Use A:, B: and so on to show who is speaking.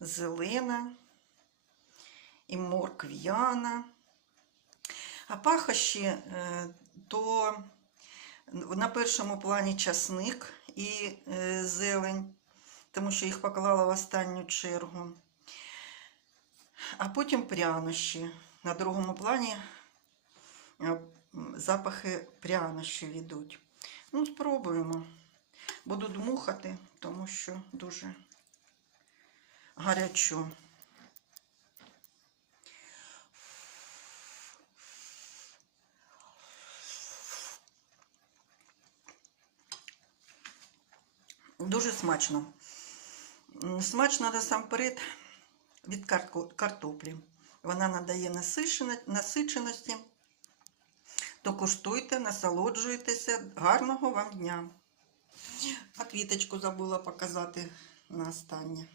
A: зелена і моркв'яна. А пахощі е, то на першому плані часник і е, зелень, тому що їх поклала в останню чергу. А потім прянощі. На другому плані е, запахи прянощів йдуть. Ну, спробуємо. Буду дмухати, тому що дуже гарячо. Дуже смачно. Смачно насамперед від картоплі. Вона надає насиченості. То куштуйте, насолоджуйтеся. Гарного вам дня. А квіточку забула показати на останнє.